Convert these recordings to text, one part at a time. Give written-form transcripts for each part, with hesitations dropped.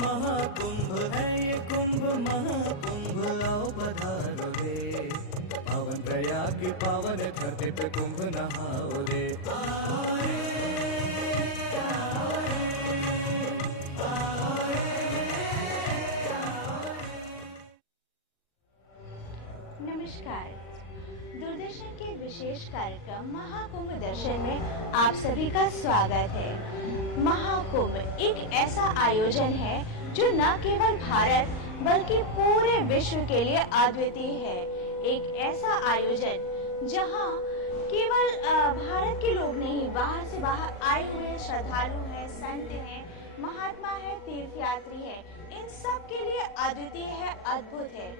महाकुंभ है ये कुंभ महाकुंभ, आओ पधारो रे। पावन प्रयाग की पावन धरती पे कुंभ नहाओ रे। आओ रे, आओ रे, आओ रे, आओ रे। नमस्कार, दूरदर्शन के विशेष कार्यक्रम महाकुंभ दर्शन में आप सभी का स्वागत है। महाकुंभ एक ऐसा आयोजन है जो न केवल भारत बल्कि पूरे विश्व के लिए अद्वितीय है। एक ऐसा आयोजन जहां केवल भारत के लोग नहीं, बाहर से बाहर आए हुए श्रद्धालु हैं, संत हैं, महात्मा है, तीर्थयात्री है, इन सब के लिए अद्वितीय है, अद्भुत है।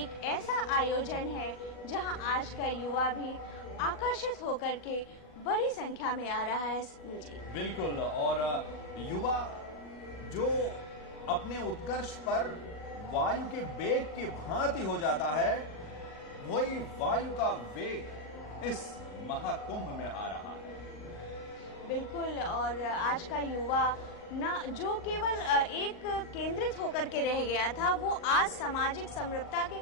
एक ऐसा आयोजन है जहां आज का युवा भी आकर्षित होकर के बड़ी संख्या में आ रहा है। बिल्कुल, और युवा जो अपने उत्कर्ष पर वायु के वेग की भांति हो जाता है, वही वायु का वेग इस महाकुंभ में आ रहा है। बिल्कुल, और आज का युवा न जो केवल एक केंद्रित होकर के रह गया था, वो आज सामाजिक समरसता के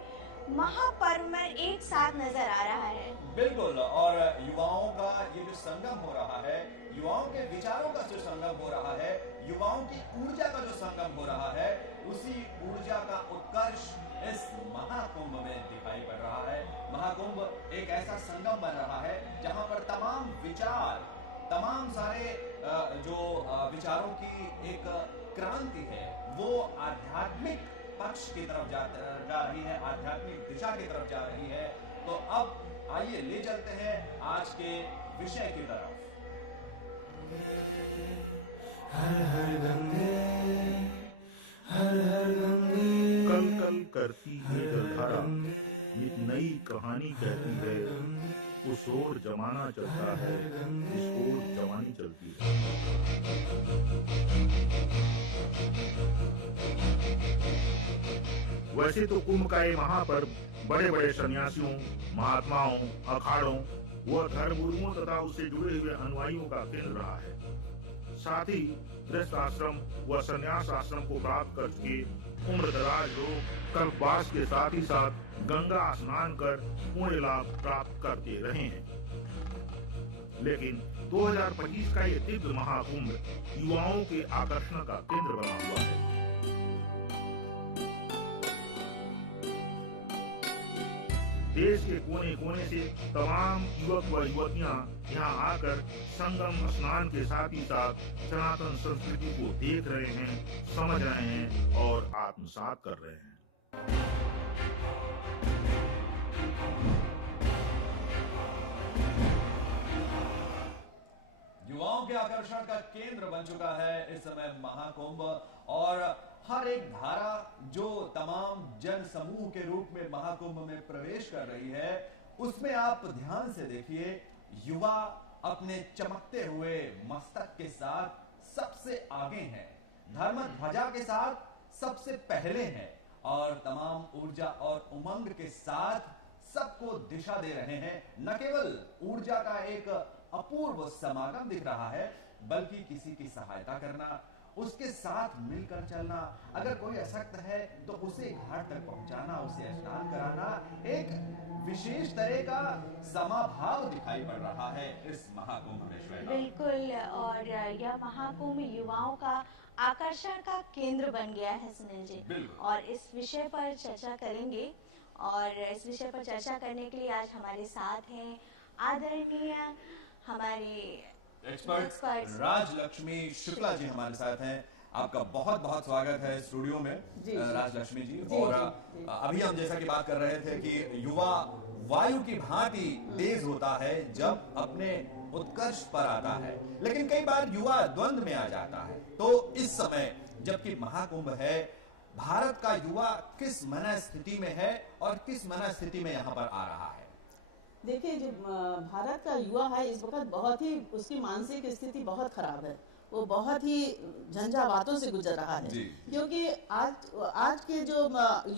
महापर्व में एक साथ नजर आ रहा है। बिल्कुल, और युवाओं का ये जो संगम हो रहा है, युवाओं के विचारों का जो संगम हो रहा है, युवाओं की ऊर्जा का जो संगम हो रहा है, उसी ऊर्जा का उत्कर्ष इस महाकुंभ में दिखाई पड़ रहा है। महाकुंभ एक ऐसा संगम बन रहा है जहां पर तमाम विचार, तमाम सारे जो विचारों की एक क्रांति है, वो आध्यात्मिक पक्ष की तरफ जा रही है, आध्यात्मिक दिशा की तरफ जा रही है। तो अब आइए ले चलते हैं आज के विषय की तरफ। हर हर गंगे, हर हर गंगे। कल कल करती है जलधारा, एक नई कहानी कहती है। उस ओर जमाना चलता है, इस ओर जवानी चलती है। वैसे तो कुंभ का ये महापर्व बड़े बड़े सन्यासियों, महात्माओं, अखाड़ों व धर्मगुरुओं तथा उससे जुड़े हुए अनुयायियों का केंद्र रहा है। साथ ही गृहस्थ आश्रम व संन्यास आश्रम को प्राप्त कर चुके उम्र दराज लोग कल्पवास के साथ ही साथ गंगा स्नान कर पुण्य लाभ प्राप्त करते रहे हैं। लेकिन 2025 का ये दिव्य महाकुंभ युवाओं के आकर्षण का केंद्र बना हुआ है। देश के कोने कोने से तमाम युवक व युवतियां यहाँ आकर संगम स्नान के साथ ही साथ सनातन संस्कृति को देख रहे हैं, समझ रहे हैं और आत्मसात कर रहे हैं। युवाओं के आकर्षण का केंद्र बन चुका है इस समय महाकुंभ, और हर एक धारा जो तमाम जन समूह के रूप में महाकुंभ में प्रवेश कर रही है, उसमें आप ध्यान से देखिए, युवा अपने चमकते हुए मस्तक के साथ सबसे आगे हैं, धर्म ध्वजा के साथ सबसे पहले हैं, और तमाम ऊर्जा और उमंग के साथ सबको दिशा दे रहे हैं। न केवल ऊर्जा का एक अपूर्व समागम दिख रहा है, बल्कि किसी की सहायता करना, उसके साथ मिलकर चलना, अगर कोई अशक्त है तो उसे घाट तक पहुंचाना, उसे स्नान कराना, एक विशेष तरह का समाभाव दिखाई पड़ रहा है इस महाकुंभ में। श्वेता, बिल्कुल, और यह महाकुंभ युवाओं का आकर्षण का केंद्र बन गया है सुनील जी। और इस विषय पर चर्चा करेंगे, और इस विषय पर चर्चा करने के लिए आज हमारे साथ हैं आदरणीय हमारे एक्सपर्ट राजलक्ष्मी शुक्ला जी हमारे साथ हैं। आपका बहुत बहुत स्वागत है स्टूडियो में राजलक्ष्मी जी। और अभी हम जैसा कि बात कर रहे थे कि युवा वायु की भांति तेज होता है जब अपने उत्कर्ष पर आता है, लेकिन कई बार युवा द्वंद में आ जाता है। तो इस समय जबकि महाकुंभ है, भारत का युवा किस मनस्थिति में है और किस मनस्थिति में यहाँ पर आ रहा है? देखिए, जो भारत का युवा है इस वक्त बहुत ही, उसकी मानसिक स्थिति बहुत खराब है। वो बहुत ही झंझावातों से गुजर रहा है, क्योंकि आज के जो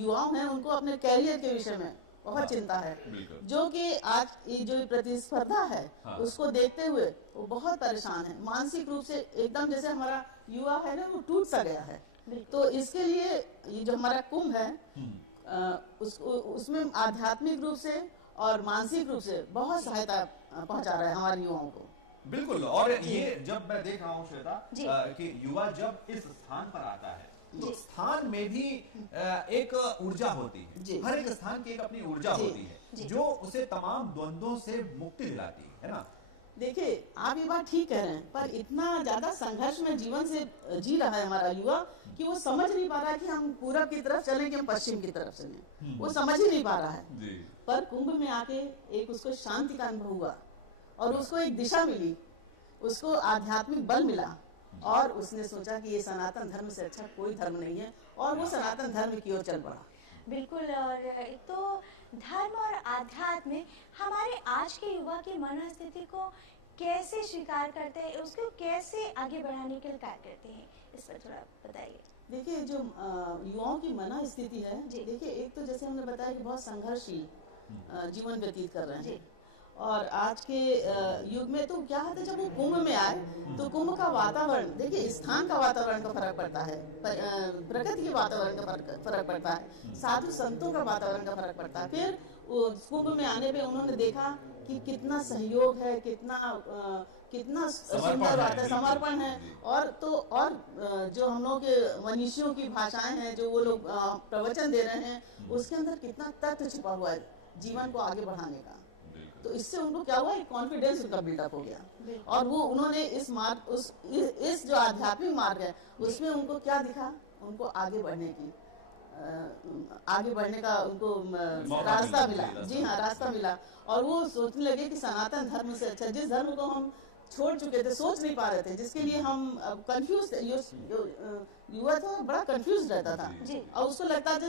युवाओं हैं उनको अपने कैरियर के विषय में बहुत चिंता है, जो कि आज जो प्रतिस्पर्धा है उसको देखते हुए वो बहुत परेशान है, मानसिक रूप से एकदम जैसे हमारा युवा है ना वो टूट सा गया है। तो इसके लिए ये जो हमारा कुंभ है उसमें आध्यात्मिक रूप से और मानसिक रूप से बहुत सहायता पहुंचा रहा है हमारे युवाओं को। बिल्कुल। और ये जब मैं देख रहा हूँ श्वेता कि युवा जब इस स्थान पर आता है तो स्थान में भी एक ऊर्जा होती है। हर एक स्थान की एक अपनी ऊर्जा होती है जो उसे तमाम द्वंद्वों से मुक्ति दिलाती है ना। देखिए आप ये बात ठीक कह रहे हैं, पर इतना ज्यादा संघर्ष में जीवन से जी रहा है हमारा युवा कि वो समझ नहीं पा रहा है कि हम पूरब की तरफ चलें कि हम पश्चिम की तरफ चलें। वो समझ ही नहीं पा रहा है। पर कुंभ में आके एक उसको शांति का अनुभव हुआ और उसको एक दिशा मिली, उसको आध्यात्मिक बल मिला और उसने सोचा कि ये सनातन धर्म से अच्छा कोई धर्म नहीं है और वो सनातन धर्म की ओर चल पड़ा। बिल्कुल। और तो धर्म और आध्यात्म हमारे आज के युवा की मनोस्थिति को कैसे स्वीकार करते हैं, उसको कैसे आगे बढ़ाने के लिए कार्य करते हैं, इस पर थोड़ा बताइए। देखिए जो युवाओं की मनोस्थिति है, देखिए एक तो जैसे हमने बताया कि बहुत संघर्षशील जीवन व्यतीत कर रहे हैं और आज के युग में तो क्या होता है जब वो कुंभ में आए तो कुंभ का वातावरण, देखिए स्थान का वातावरण का फर्क पड़ता है, प्रकृति के वातावरण का फर्क पड़ता है, साधु संतों का वातावरण का फर्क पड़ता है। फिर कुंभ में आने पे उन्होंने देखा कि कितना सहयोग है, कितना सुंदर बात है, समर्पण है। और जो हम लोग के मनीषियों की भाषाएं हैं जो वो लोग प्रवचन दे रहे हैं उसके अंदर कितना तथ्य छुपा हुआ है जीवन को आगे बढ़ाने का। तो इससे उनको क्या हुआ, एक कॉन्फिडेंस उनका बिल्डअप हो गया और वो उन्होंने इस मार्ग इस जो आध्यात्मिक मार्ग है उसमें उनको क्या दिखा, उनको आगे बढ़ने का उनको रास्ता मिला। जी हाँ, रास्ता मिला और वो सोचने लगे कि सनातन धर्म से अच्छा, जिस धर्म को हम छोड़ चुके थे, सोच नहीं पा रहे थे, जिसके लिए हम कंफ्यूज थे, युवा तो बड़ा कंफ्यूज रहता था और उसको लगता था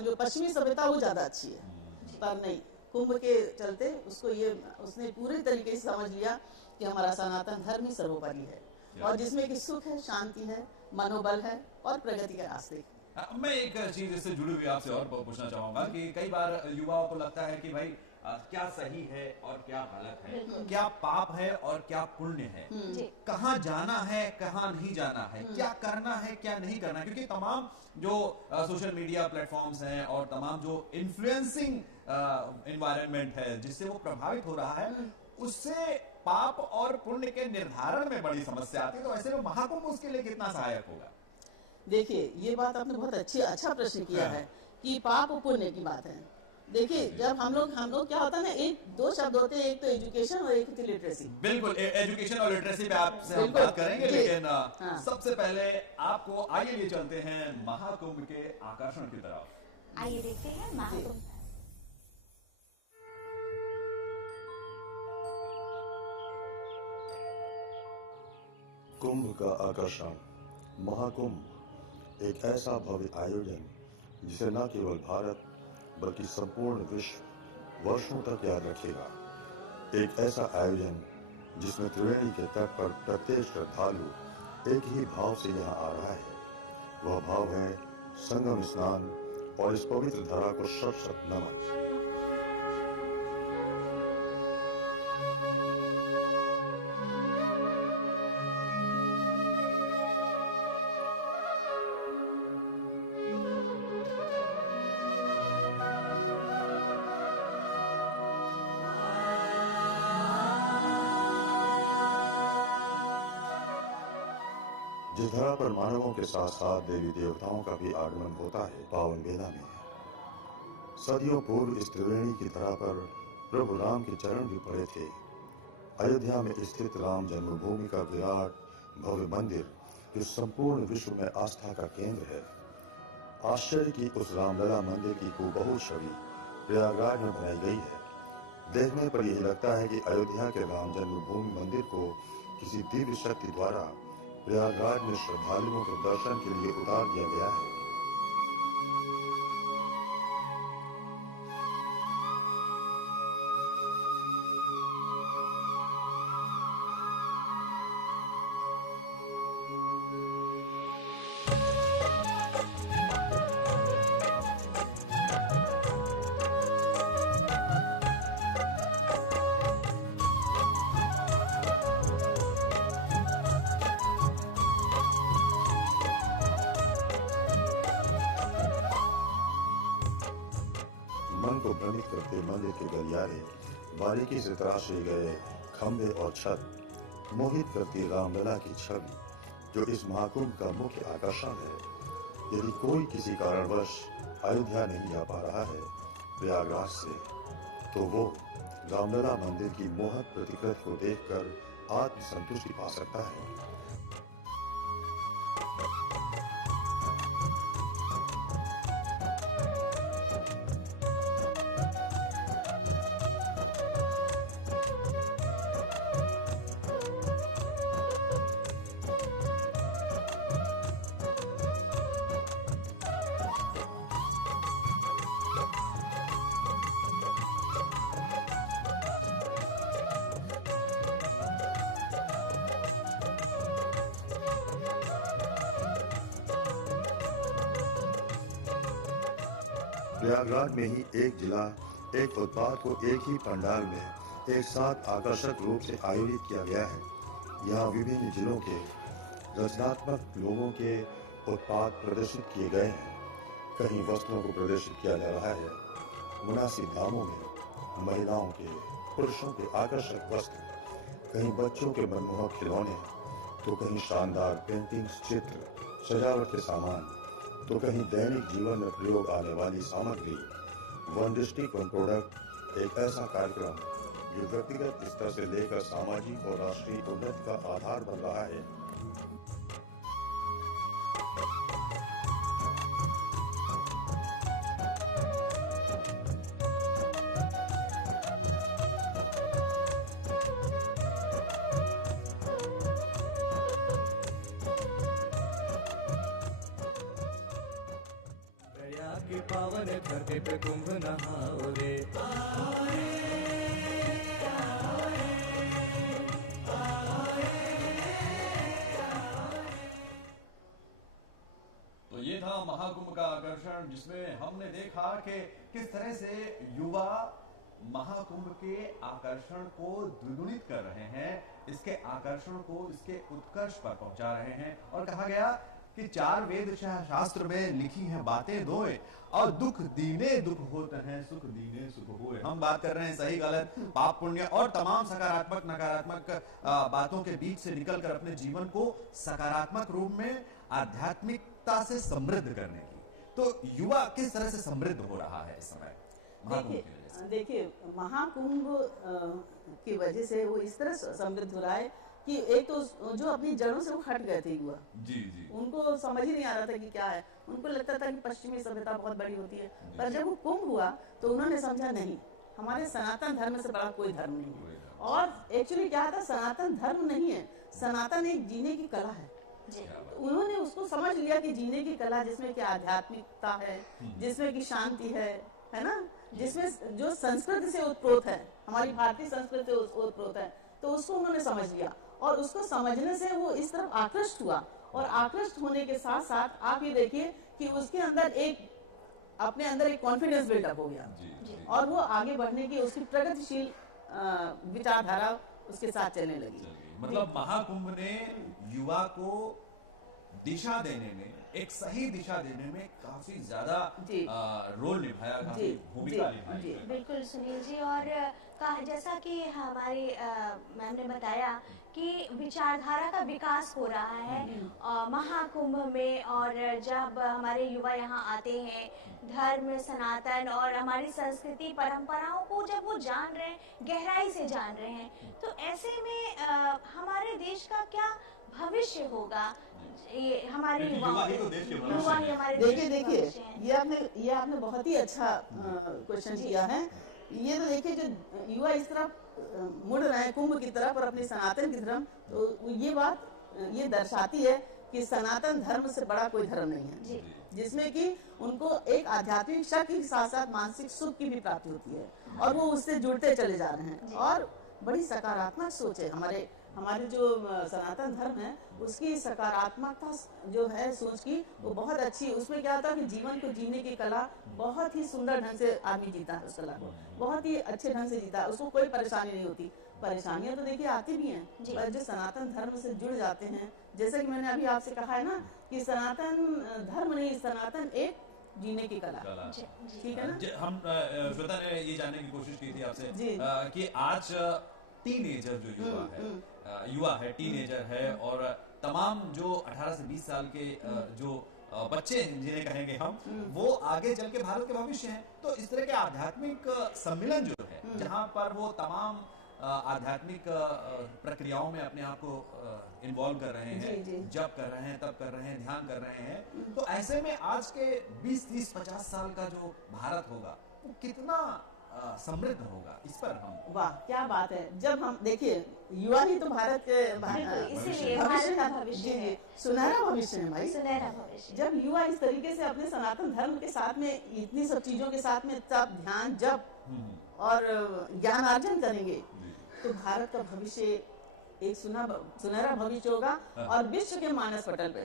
जो पश्चिमी सभ्यता वो ज्यादा अच्छी है, पर नहीं, कुंभ के चलते उसने पूरी तरीके से समझ लिया कि हमारा सनातन धर्म ही सर्वोपरि है और जिसमें कि सुख है, शांति है, मनोबल है और प्रगति के रास्ते। मैं एक चीज इससे जुड़ी हुई आपसे और पूछना चाहूंगा कि कई बार युवाओं को लगता है कि भाई क्या सही है और क्या गलत है, क्या पाप है और क्या पुण्य है, कहाँ जाना है कहाँ नहीं जाना है, क्या करना है क्या नहीं करना है, क्योंकि तमाम जो सोशल मीडिया प्लेटफॉर्म्स हैं और तमाम जो इन्फ्लुएंसिंग एनवायरनमेंट है जिससे वो प्रभावित हो रहा है उससे पाप और पुण्य के निर्धारण में बड़ी समस्या आती है। तो ऐसे में महाकुंभ उसके लिए कितना सहायक होगा? देखिए ये बात आपने बहुत अच्छा प्रश्न किया है कि पाप और पुण्य की बात है। देखिए जब हम लोग क्या होता है ना, एक दो शब्द होते हैं, एक तो एजुकेशन और एक लिटरेसी। बिल्कुल, एजुकेशन और लिटरेसी पे आपसे हम बात करेंगे, लेकिन सबसे पहले आपको आइए ले चलते हैं महाकुंभ के आकर्षण की तरफ। आइए देखते हैं महाकुंभ। कुंभ का आकर्षण। महाकुंभ एक ऐसा भव्य आयोजन जिसे न केवल भारत बल्कि संपूर्ण विश्व वर्षों तक याद रखेगा। एक ऐसा आयोजन जिसमें त्रिवेणी के तट पर प्रत्येक श्रद्धालु एक ही भाव से यहाँ आ रहा है। वह भाव है संगम स्नान और इस पवित्र धरा को शत शत नमन। जिस धरा पर मानवों के साथ साथ देवी देवताओं का भी आगमन होता है, पावन बेला में सदियों पूर्व इस त्रिवेणी की धरा पर प्रभु राम के चरण भी पड़े थे। अयोध्या में स्थित राम जन्मभूमि का विराट भव्य मंदिर जो संपूर्ण विश्व में आस्था का केंद्र है। आश्चर्य की उस रामलला मंदिर की हूबहू छवि प्रयागराज में बनाई गई है। देखने पर यह लगता है कि अयोध्या के राम जन्मभूमि मंदिर को किसी दिव्य शक्ति द्वारा प्रयागराज में श्रद्धालुओं के दर्शन के लिए उतार दिया गया है। मन को भ्रमित करते मंदिर के गलियारे, बारीकी से तराशे गए खंभे और छत मोहित करती रामलला की छवि, जो इस महाकुंभ का मुख्य आकर्षण है। यदि कोई किसी कारणवश अयोध्या नहीं आ पा रहा है प्रयागराज से, तो वो रामलला मंदिर की मोहक प्रतिकृति को देखकर आत्मसंतुष्टि पा सकता है। प्रयागराज में ही एक जिला, एक उत्पाद को एक ही पंडाल में एक साथ आकर्षक रूप से आयोजित किया गया है। यहाँ विभिन्न जिलों के रचनात्मक लोगों के उत्पाद प्रदर्शित किए गए हैं। कहीं वस्त्रों को प्रदर्शित किया जा रहा है मुनासिब दामों में, महिलाओं के, पुरुषों के आकर्षक वस्त्र, कहीं बच्चों के मनमोहक खिलौने, तो कहीं शानदार पेंटिंग्स, चित्र, सजावट के सामान, तो कहीं दैनिक जीवन में प्रयोग आने वाली सामग्री। वन डिस्ट्रिक्ट वन प्रोडक्ट एक ऐसा कार्यक्रम जो व्यक्तिगत स्तर से लेकर सामाजिक और राष्ट्रीय उन्नति का आधार बन रहा है। की पावन धरती पे कुंभ नहाओ रे। तो ये था महाकुंभ का आकर्षण, जिसमें हमने देखा कि किस तरह से युवा महाकुंभ के आकर्षण को द्विगुणित कर रहे हैं, इसके आकर्षण को इसके उत्कर्ष पर पहुंचा रहे हैं। और कहा गया कि 4 वेद शास्त्र में लिखी हैं बातें दोए, और दुख दीने दुख होते हैं, सुख दीने सुख होए। हम बात कर रहे हैं सही गलत, पाप पुण्य और तमाम सकारात्मक नकारात्मक बातों के बीच से निकलकर अपने जीवन को सकारात्मक रूप में आध्यात्मिकता से समृद्ध करने की। तो युवा किस तरह से समृद्ध हो रहा है इस समय महाकुंभ की वजह से? देखिए, महाकुंभ की वजह से वो इस तरह समृद्ध हो रहा है कि एक तो जो अपनी जड़ों से वो हट गए थे युवा, जी जी, उनको समझ ही नहीं आ रहा था कि क्या है। उनको लगता था कि पश्चिमी सभ्यता बहुत बड़ी होती है, पर जब वो कुंभ हुआ तो उन्होंने समझा नहीं, हमारे सनातन धर्म से बड़ा कोई धर्म नहीं है। और एक्चुअली क्या था, सनातन धर्म नहीं है, सनातन एक जीने की कला है। तो उन्होंने उसको समझ लिया कि जीने की कला जिसमें कि आध्यात्मिकता है, जिसमें कि शांति है ना, जिसमें जो संस्कृति से उत्प्रोत है, हमारी भारतीय संस्कृति से उत्प्रोत है, तो उसको उन्होंने समझ लिया। और उसको समझने से वो इस तरफ आकृष्ट हुआ, और आकृष्ट होने के साथ साथ आप ये देखिए कि उसके अंदर अपने अंदर एक कॉन्फिडेंस बिल्डअप हो गया, और वो आगे बढ़ने की उसकी प्रगतिशील विचारधारा उसके साथ चलने लगी। मतलब महाकुंभ ने युवा को दिशा देने में, एक सही दिशा देने में काफी ज्यादा रोल निभाया, काफी भूमिका निभाई। बिल्कुल सुनील जी, और जैसा कि हमारी मैम ने बताया कि विचारधारा का विकास हो रहा है महाकुंभ में। और जब हमारे युवा यहाँ आते हैं, धर्म, सनातन और हमारी संस्कृति परंपराओं को जब वो जान रहे हैं, गहराई से जान रहे हैं, तो ऐसे में हमारे देश का क्या भविष्य होगा? ये हमारे युवा ही हमारे देखिए ये आपने बहुत ही अच्छा क्वेश्चन किया है। ये तो देखिए, जो युवा इस तरफ मुड़ रहे हैं कुंभ की तरफ और अपने सनातन की तरफ, तो ये बात ये दर्शाती है कि सनातन धर्म से बड़ा कोई धर्म नहीं है, जिसमें कि उनको एक आध्यात्मिक शक्ति के साथ साथ मानसिक सुख की भी प्राप्ति होती है, और वो उससे जुड़ते चले जा रहे हैं। और बड़ी सकारात्मक सोच है हमारे जो सनातन धर्म है, उसकी सकारात्मकता जो है सोच की, वो बहुत अच्छी। उसमें क्या होता है कि जीवन को जीने की कला बहुत ही सुंदर ढंग से आदमी जीता है, उस कला को बहुत ही अच्छे ढंग से जीता है, उसको कोई परेशानी नहीं होती। परेशानियां तो देखिए आती भी हैं, पर जो सनातन धर्म से जुड़ जाते हैं, जैसे कि मैंने अभी आपसे कहा है ना कि सनातन धर्म नहीं, सनातन एक जीने की कला। ठीक है ना? हम श्वेता ने ये जानने की कोशिश की थी आपसे जी। कि आज टीनेजर जो युवा है टीनेजर है और तमाम जो 18 से 20 साल के जो बच्चे जिन्हें कहेंगे हम, वो आगे चल के भारत के भविष्य हैं। तो इस तरह के आध्यात्मिक सम्मेलन जो है जहां पर वो तमाम आध्यात्मिक प्रक्रियाओं में अपने आप को इन्वॉल्व कर रहे हैं, जप कर रहे हैं, तप कर रहे हैं, ध्यान कर रहे हैं, तो ऐसे में आज के 20, 30, 50 साल का जो भारत होगा वो कितना समृद्ध होगा, इस पर हम। वाह क्या बात है। जब हम देखिए युवा ही तो भारत के इसीलिए भारत का भविष्य है, सुनहरा भविष्य है भाई, सुनहरा भविष्य। जब युवा इस तरीके से अपने सनातन धर्म के साथ में इतनी सब चीजों के साथ में तप, ध्यान, जप और ज्ञान अर्जन करेंगे तो भारत का भविष्य एक सुनहरा भविष्य होगा और विश्व के मानस पटल पे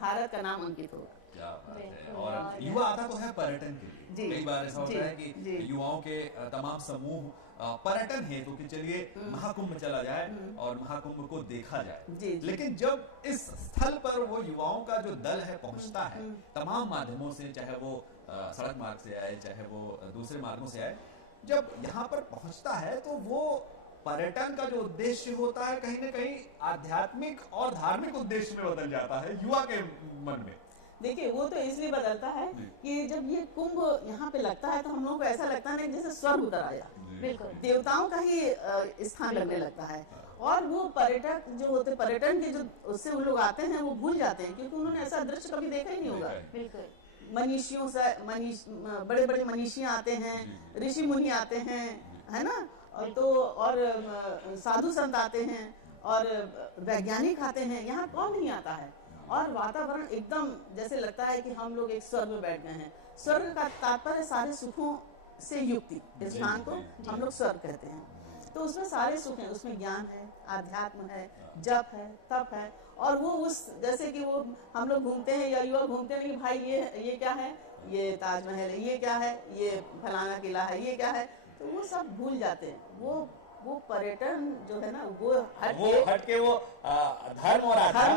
भारत का नाम अंकित होगा। क्या बात है। और युवा आता तो है पर्यटन के लिए। कई बार ऐसा होता है कि युवाओं के तमाम समूह पर्यटन हेतु कि चलिए महाकुंभ चला जाए और महाकुंभ को देखा जाए, लेकिन जब इस स्थल पर वो युवाओं का जो दल है पहुंचता है तमाम माध्यमों से, चाहे वो सड़क मार्ग से आए, चाहे वो दूसरे मार्गों से आए, जब यहाँ पर पहुंचता है तो वो पर्यटन का जो उद्देश्य होता है कहीं न कहीं आध्यात्मिक और धार्मिक उद्देश्य में बदल जाता है युवा के मन में। देखिए वो तो इसलिए बदलता है कि जब ये कुंभ यहाँ पे लगता है तो हम लोगों को ऐसा लगता है जैसे स्वर्ग उतर आया, बिल्कुल देवताओं का ही स्थान लगने लगता है। और वो पर्यटक जो होते, पर्यटन के जो उससे उन लोग आते हैं वो भूल जाते हैं क्योंकि उन्होंने ऐसा दृश्य कभी देखा ही नहीं होगा। बिल्कुल मनीषियों से बड़े बड़े मनीषियाँ आते हैं, ऋषि मुनि आते हैं, है ना, और साधु संत आते हैं और वैज्ञानिक आते हैं, यहाँ कौन नहीं आता है। और वातावरण एकदम जैसे लगता है कि हम लोग एक स्वर्ग में बैठ गए हैं। स्वर्ग का तात्पर्य सारे सुखों से युक्ति, इस स्थान को हम लोग स्वर्ग कहते हैं। तो उसमें सारे सुख हैं, उसमें ज्ञान है, आध्यात्म है, जप है, तप है। और वो उस जैसे कि वो हम लोग घूमते हैं या युवा घूमते हैं कि भाई ये क्या है, ये ताजमहल है, ये क्या है, ये फलाना किला है, ये क्या है, तो वो सब भूल जाते हैं। वो पर्यटन जो है ना वो हट के वो धर्म और आध्यात्म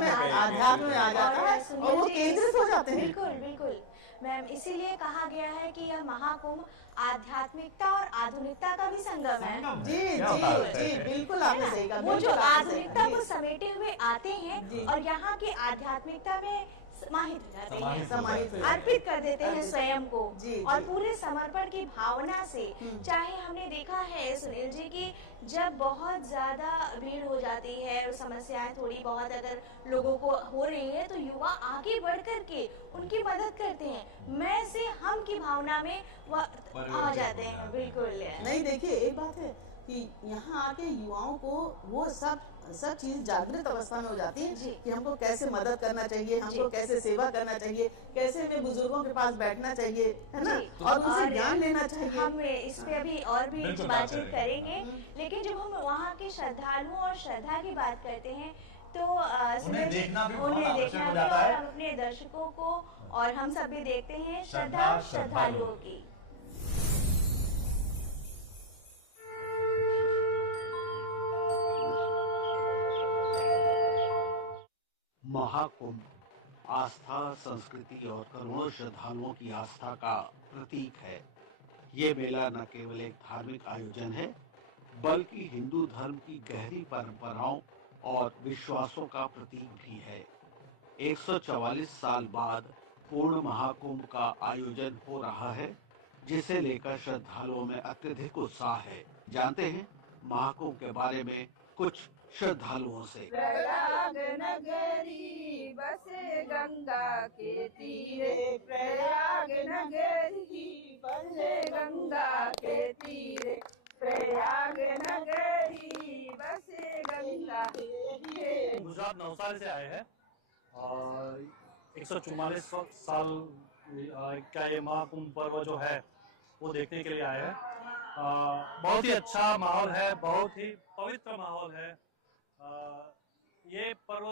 में आ जाता है और वो केंद्रित हो जाते हैं। बिल्कुल बिल्कुल मैम, इसीलिए कहा गया है कि यह महाकुंभ आध्यात्मिकता और आधुनिकता का भी संगम है। जी जी जी बिल्कुल आपने सही कहा। वो जो आधुनिकता को समेटे हुए आते हैं और यहाँ की आध्यात्मिकता में समाहित हो जाते हैं, अर्पित कर देते हैं स्वयं को और पूरे समर्पण की भावना से। चाहे हमने देखा है सुनील जी की जब बहुत ज्यादा भीड़ हो जाती है और समस्याएं थोड़ी बहुत अगर लोगों को हो रही है तो युवा आगे बढ़ कर के उनकी मदद करते हैं, मैं से हम की भावना में आ जाते हैं। बिल्कुल नहीं, देखिए एक बात है कि यहाँ आके युवाओं को वो सब चीज जागृत अवस्था में हो जाती है कि हमको कैसे मदद करना चाहिए, हमको कैसे सेवा करना चाहिए, कैसे हमें बुजुर्गों के पास बैठना चाहिए, है ना, और उनसे ज्ञान लेना चाहिए। हम इस पे अभी और भी बातचीत करेंगे, लेकिन जब हम वहाँ के श्रद्धालुओं और श्रद्धा की बात करते हैं तो उन्हें देखना भी और हम अपने दर्शकों को और हम सब भी देखते हैं श्रद्धालुओं की। महाकुंभ आस्था, संस्कृति और करोड़ों श्रद्धालुओं की आस्था का प्रतीक है। ये मेला न केवल एक धार्मिक आयोजन है बल्कि हिंदू धर्म की गहरी परंपराओं और विश्वासों का प्रतीक भी है। 144 साल बाद पूर्ण महाकुंभ का आयोजन हो रहा है जिसे लेकर श्रद्धालुओं में अत्यधिक उत्साह है। जानते हैं महाकुंभ के बारे में कुछ श्रद्धालुओं से। प्रयाग नगरी बसे गंगा के तीरे, प्रयाग नगरी बसे गंगा के तीरे, प्रयाग नगरी बसे गंगा के तीरे। गुजरात नवसारी से आए हैं और 144 साल का ये महाकुंभ पर्व जो है वो देखने के लिए आए हैं। बहुत ही अच्छा माहौल है, बहुत ही पवित्र माहौल है। ये पर्व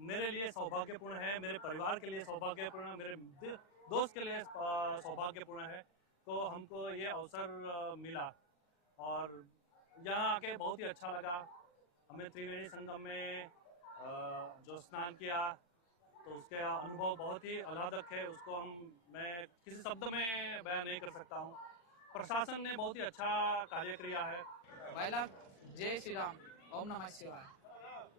मेरे लिए सौभाग्यपूर्ण है, मेरे परिवार के लिए सौभाग्यपूर्ण है, मेरे दोस्त के लिए सौभाग्यपूर्ण है। तो हमको ये अवसर मिला और यहाँ आके बहुत ही अच्छा लगा। हमें त्रिवेणी संगम में जो स्नान किया तो उसके अनुभव बहुत ही आह्लादक है, उसको मैं किसी शब्द में बयान नहीं कर सकता हूँ। प्रशासन ने बहुत ही अच्छा कार्य किया है। पहला जय श्री राम, ओम नमः शिवाय।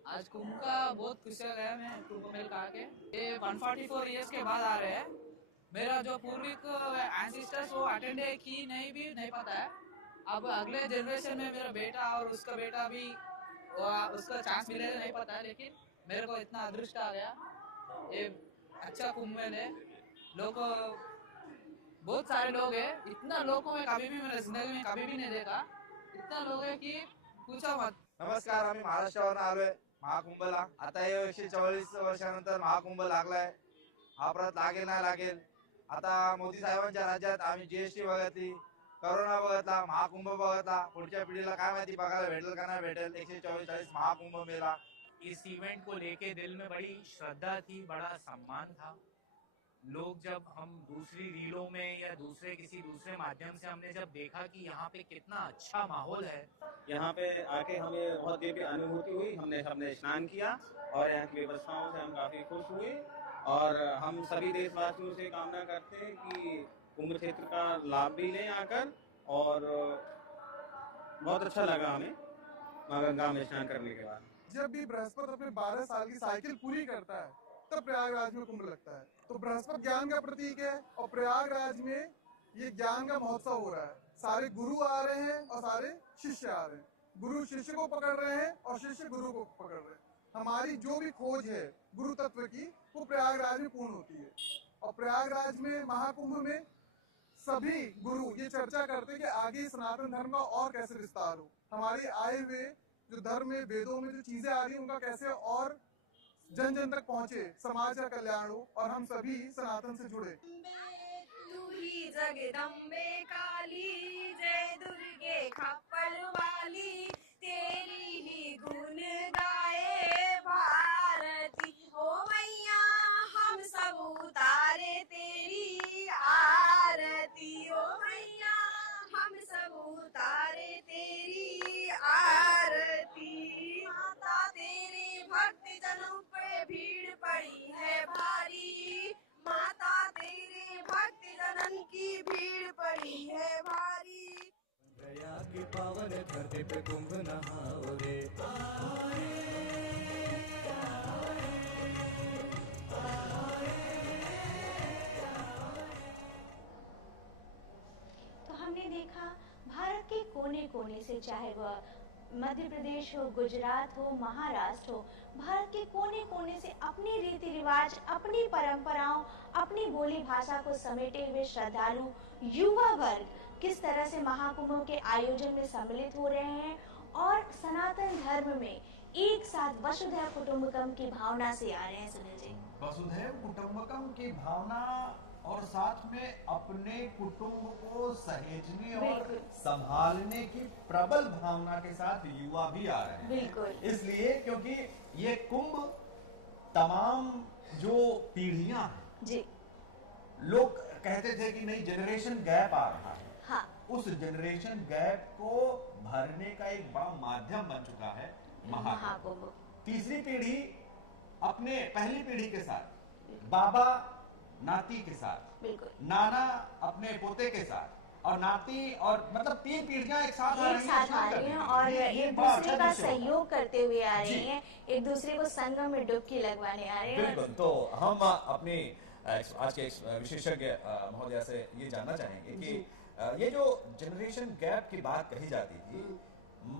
आज कुंभ का बहुत खुश हो गया मैं कुंभ मेल का आके। ये 144 इयर्स के बाद आ रहे हैं। मेरा जो पूर्विक एंसेस्टर्स वो अटेंड की नहीं पता है। अब अगले जनरेशन में मेरा बेटा और उसका बेटा भी उसका चांस मिलेगा नहीं पता है, लेकिन मेरे को इतना अदृष्ट आ गया। ये अच्छा कुंभ मेल है, लोग बहुत सारे लोग हैं। इतना लोग को मैं कभी भी मेरे जिंदगी में कभी भी नहीं देखा। इतना लोग है की पूछा मत। नमस्कार, आम्ही महाराष्ट्रावरून आलोय महाकुंभला। आता हे 144 वर्षानंतर महाकुंभ लागलाय। हा परत लागेल ना लागेल। आता मोदी साहेबांच्या राज्यात आम्ही जीएसटी बघितली, कोरोना बघितला, महाकुंभ बघितला। पुढच्या पिढीला काय माहिती बघायला भेटेल का नाही भेटेल 144 महाकुंभ मेला। इस इवेंट को लेके दिल में बड़ी श्रद्धा थी, बड़ा सम्मान था। लोग जब हम दूसरी रीलों में या किसी दूसरे माध्यम से हमने जब देखा कि यहाँ पे कितना अच्छा माहौल है, यहाँ पे आके हमें बहुत दिव्य अनुभूति हुई। हमने स्नान किया और यहाँ की व्यवस्थाओं से हम काफी खुश हुए और हम सभी देशवासियों से कामना करते हैं कि कुंभ क्षेत्र का लाभ भी लें आकर। और बहुत अच्छा लगा हमें माँ गंगा में स्नान करने के बाद। जब भी बृहस्पति अपने 12 साल की साइकिल पूरी करता है तब प्रयागराज में कुंभ लगता है। तो बृहस्पति ज्ञान का प्रतीक है और प्रयागराज में ये ज्ञान का महोत्सव हो रहा है। सारे गुरु आ रहे हैं और सारे शिष्य आ रहे हैं। गुरु शिष्य को पकड़ रहे हैं और शिष्य गुरु को पकड़ रहे हैं। हमारी जो भी खोज है गुरु तत्व की वो प्रयागराज में पूर्ण होती है। और प्रयागराज में महाकुंभ में सभी गुरु ये चर्चा करते हैं कि आगे सनातन धर्म का और कैसे विस्तार हो। हमारे आए हुए जो धर्म में वेदों में जो चीजें आ रही है उनका कैसे और जन जन तक पहुंचे, समाज का कल्याण हो और हम सभी सनातन से जुड़े। तू ही जगदम्बे काली, जय दुर्गे खप्पर वाली, तेरी ही गुण गाए भारती। ओ मैया हम सब उतारे तेरी आरती। ओ मैया हम सब उतारे तेरी आरती। माता तेरे भक्त जनों पे भीड़ पड़ी है भारी। माता तेरे भक्त जनन की भीड़ पड़ी है भारी। प्रयाग की पावन धरती पे कुंभ नहाओ रे। तो हमने देखा भारत के कोने कोने से, चाहे वह मध्य प्रदेश हो, गुजरात हो, महाराष्ट्र हो, भारत के कोने कोने से अपनी रीति रिवाज, अपनी परंपराओं, अपनी बोली भाषा को समेटे हुए श्रद्धालु युवा वर्ग किस तरह से महाकुंभ के आयोजन में सम्मिलित हो रहे हैं और सनातन धर्म में एक साथ वसुधैव कुटुंबकम की भावना से आ रहे हैं। सुनील जी, वसुधैव कुटुंबकम की भावना और साथ में अपने कुटुंब को सहेजने और संभालने की प्रबल भावना के साथ युवा भी आ रहे हैं। बिल्कुल, इसलिए क्योंकि ये कुंभ तमाम जो पीढ़ियां हैं जी, लोग कहते थे कि नहीं जनरेशन गैप आ रहा है। हाँ, उस जनरेशन गैप को भरने का एक बड़ा माध्यम बन चुका है महाकुंभ। तीसरी पीढ़ी अपने पहली पीढ़ी के साथ, बाबा नाती के साथ, नाना अपने पोते के साथ और नाती, और मतलब 3 पीढ़ियां एक साथ आ रही हैं और एक दूसरे का सहयोग करते हुए आ रही हैं, एक दूसरे को संगम में डुबकी लगवाने आ रहे हैं। बिल्कुल। तो हम अपने आज के विशेषज्ञ महोदया से ये जानना चाहेंगे कि ये जो जनरेशन गैप की बात कही जाती थी,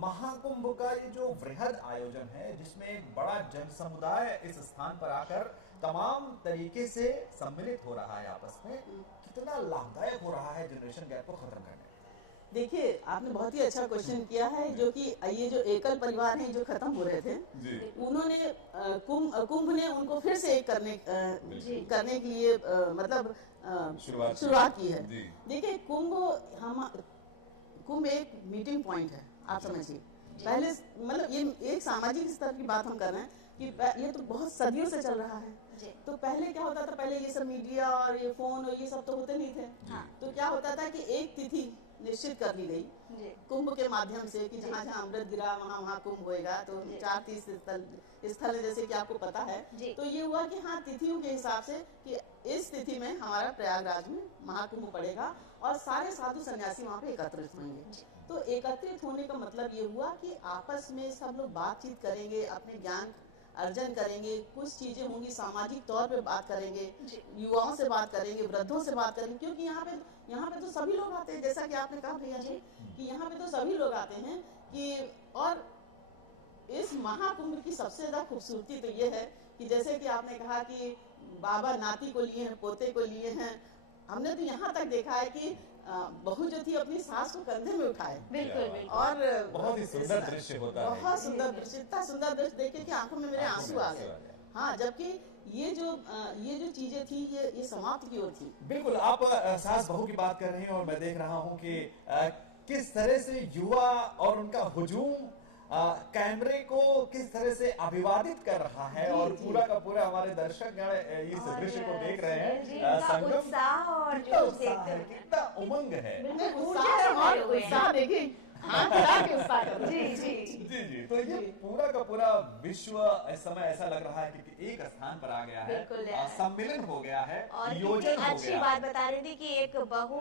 महाकुंभ का ये जो वृहद आयोजन है जिसमें एक बड़ा जन समुदाय इस स्थान पर आकर तमाम तरीके से सम्मिलित हो रहा है आपस में, कितना लाभदायक हो रहा है जनरेशन गैप को खत्म करने? देखिए, आपने बहुत ही अच्छा क्वेश्चन किया है, जो कि ये जो एकल परिवार हैं जो खत्म हो रहे थे, उन्होंने कुंभ ने उनको फिर से एक करने की ये मतलब शुरुआत की है। देखिए, कुंभ एक मीटिंग पॉइंट है, आप समझिए। पहले मतलब ये एक सामाजिक स्तर की बात हम कर रहे हैं। कि ये तो बहुत सदियों से चल रहा है। तो पहले क्या होता था, पहले ये सब मीडिया और ये फोन और ये सब तो होते नहीं थे। तो क्या होता था कि एक तिथि निश्चित कर ली गई कुंभ के माध्यम से कि जहाँ जहाँ अमृत गिरा वहाँ वहाँ कुंभ होएगा। तो 4 तीर्थ स्थल जैसे कि आपको पता है। तो ये हुआ कि हाँ, तिथियों के हिसाब से कि इस तिथि में हमारा प्रयागराज में महाकुंभ पड़ेगा और सारे साधु सन्यासी वहाँ पे एकत्रित होंगे। तो एकत्रित होने का मतलब ये हुआ कि आपस में सब लोग बातचीत करेंगे, अपने ज्ञान अर्जन करेंगे, कुछ चीजें होंगी, सामाजिक तौर पे बात करेंगे, युवाओं से बात करेंगे, वृद्धों से बात करेंगे, क्योंकि यहाँ पे तो सभी लोग आते हैं। जैसा कि आपने कहा भैया जी कि यहाँ पे तो सभी लोग आते हैं कि, और इस महाकुंभ की सबसे ज्यादा खूबसूरती तो ये है कि जैसे कि आपने कहा कि बाबा नाती को लिए हैं, पोते को लिए हैं। हमने तो यहाँ तक देखा है कि बहू जो थी अपनी सास को कंधे में उठाए। बिल्कुल। और बहुत ही सुंदर दृश्य होता है। बहुत सुंदर दृश्य, इतना सुंदर दृश्य देख के कि आंखों में मेरे आंसू आ गए। हाँ, जबकि ये जो चीजें थी ये समाप्त की ओर थी। बिल्कुल, आप सास बहू की बात कर रहे हैं और मैं देख रहा हूँ कि किस तरह से युवा और उनका हुजूम कैमरे को किस तरह से अभिवादित कर रहा है और पूरा का पूरा हमारे दर्शकगण इस दृश्य को देख रहे हैं। संगम उत्साह और कितना उमंग है। उत्साह देखिए, जी। तो ये पूरा का पूरा विश्व इस समय ऐसा लग रहा है कि एक स्थान पर आ गया है, सम्मिलन हो गया है, योजन हो अच्छी गया। बात बता रही थी कि एक बहू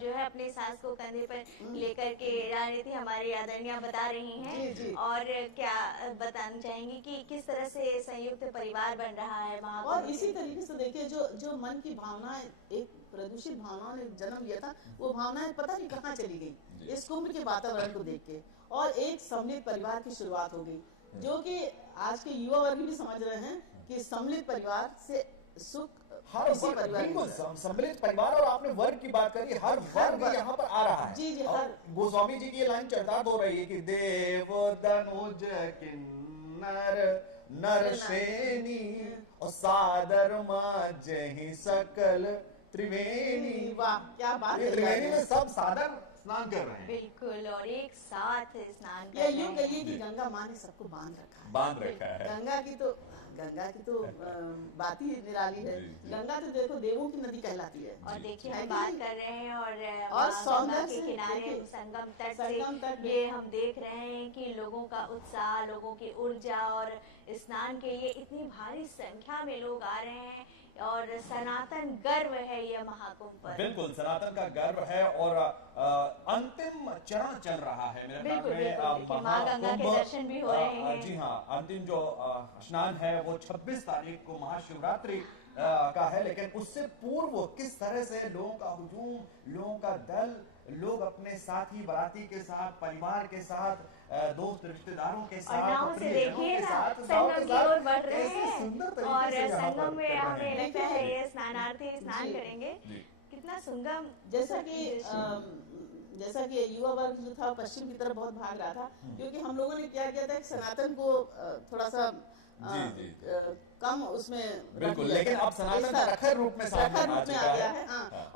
जो है अपने सास को कंधे पर लेकर के जा रही थी, हमारी आदरणीय बता रही हैं। और क्या बताना चाहेंगी कि किस तरह से संयुक्त परिवार बन रहा है वहाँ। और इसी तरीके से देखिए जो मन की भावना, एक प्रदूषित भावनाओं ने जन्म लिया था, वो भावनाएं पता नहीं कहाँ चली गई इस कुंभ के वातावरण को देख के, और एक सम्मिलित परिवार की शुरुआत हो गई, जो कि आज के युवा वर्ग भी समझ रहे हैं कि सम्मिलित परिवार से सुख हर बिल्कुल सम्मिलित परिवार। और आपने वर्ग की बात करी, हर वर्ग यहाँ पर आ रहा है। जी। गोस्वामी जी की ये लाइन चरितार्थ हो रही है कि देव दनुज किन्नर नर श्रेणी और सादर जही सकल त्रिवेणी। वाह, क्या बात है। त्रिवेणी में सब सादर स्नान कर रहे हैं। बिल्कुल, और एक साथ स्नान कर रहे हैं। यूं कहिए कि गंगा माँ ने सबको बांध रखा है। गंगा की तो बात ही निराली है। गंगा तो देखो देवों की नदी कहलाती है। और देखिए हम बात कर रहे हैं और सौंदर्य के किनारे संगम तट से ये हम देख रहे हैं कि लोगों का उत्साह, लोगों की ऊर्जा, और स्नान के लिए इतनी भारी संख्या में लोग आ रहे हैं और सनातन गर्व है ये महाकुंभ पर। बिल्कुल, सनातन का गर्व है और अंतिम चरण चल रहा है मेरे ख्याल में। माँ गंगा के दर्शन भी हो रहे हैं। जी हाँ, अंतिम जो स्नान है वो 26 तारीख को महाशिवरात्रि का है, लेकिन उससे पूर्व किस तरह से लोगों का हुजूम, लोगों का दल, लोग अपने साथी बाराती के साथ, परिवार के साथ, दोस्त रिश्तेदारों के साथ, से देखिए ना संगम की ओर बढ़ रहे हैं। और संगम में हमें लगता है ये स्नानार्थी स्नान करेंगे। कितना सुंदर। जैसा कि युवा वर्ग जो था पश्चिम की तरफ बहुत भाग रहा था, क्योंकि हम लोगों ने क्या किया था, सनातन को थोड़ा सा कम उसमें बिल्कुल, लेकिन अब सनातन प्रखर रूप में आ गया है।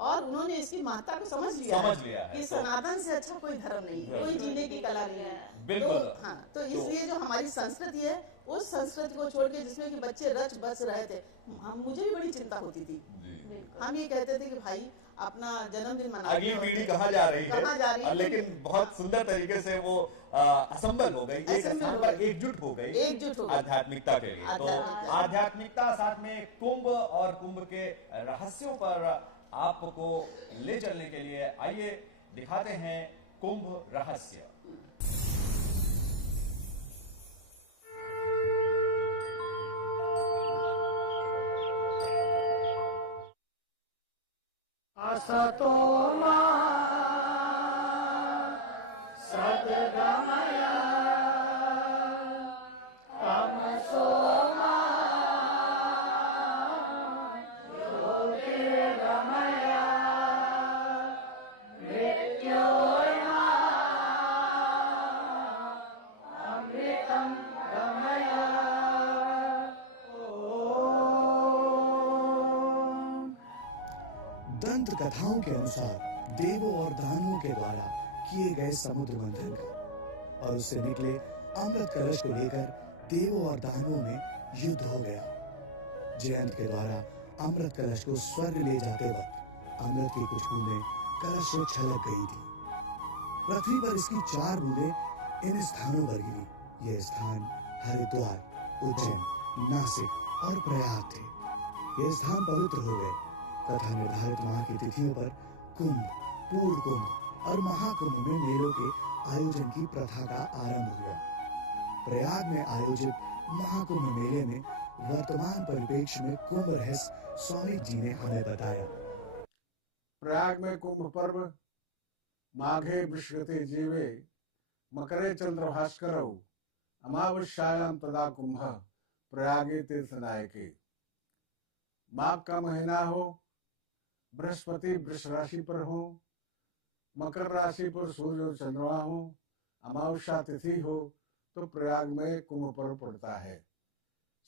और उन्होंने इसकी महत्ता को समझ लिया है कि सनातन से अच्छा कोई धर्म नहीं है, कोई जीने की कला नहीं है। बिल्कुल। तो इसलिए जो हमारी संस्कृति है, उस संस्कृति को छोड़ के जिसमें कि बच्चे रच बस रहे थे, मुझे भी बड़ी चिंता होती थी। हम ये कहते थे कि भाई अपना जन्मदिन मना, अगली पीढ़ी कहाँ जा रही है, लेकिन बहुत सुंदर तरीके से वो असंबल हो गई, एक स्थान पर एकजुट हो गई आध्यात्मिकता के लिए। तो आध्यात्मिकता साथ में कुंभ और कुंभ के रहस्यों पर आपको ले चलने के लिए आइए दिखाते हैं कुंभ रहस्य। असतो मा सद्गमय तमसो मा ज्योतिर्गमय मृत्योर्मा अमृतं गमय। दंत कथाओं के अनुसार देवों और दानवों के द्वारा किए गए समुद्र मंथन का और उससे निकले अमृत कलश को लेकर देवों और दानवों में युद्ध हो गया। जयंत के द्वारा अमृत कलश को स्वर्ग ले जाते वक्त अमृत की कुछ बूंदें कलश से छलक गई थी। पृथ्वी पर इसकी 4 बूंदें इन स्थानों पर गिरी। ये स्थान हरिद्वार, उज्जैन, नासिक और प्रयाग थे। ये स्थान पवित्र हो गए तथा निर्धारित माह की तिथियों पर कुंभ, पूर्ण कुंभ और महाकुंभ में मेलों के आयोजन की प्रथा का आरंभ हुआ। प्रयाग में आयोजित महाकुंभ मेले में वर्तमान परिप्रेक्ष्य में कुंभ रहस्य स्वामी जी ने हमें बताया। प्रयाग में कुंभ पर्व माघे विश्वते जीवे मकरे चंद्र भास्करौ अमावस्यायाम तदा कुंभ प्रयागे तीर्थनायके। माघ का महीना हो, बृहस्पति वृष राशि पर हो, मकर राशि पर सूर्य और चंद्रमा हो, अमावस्या तिथि हो तो प्रयाग में कुंभ पर्व पड़ता है।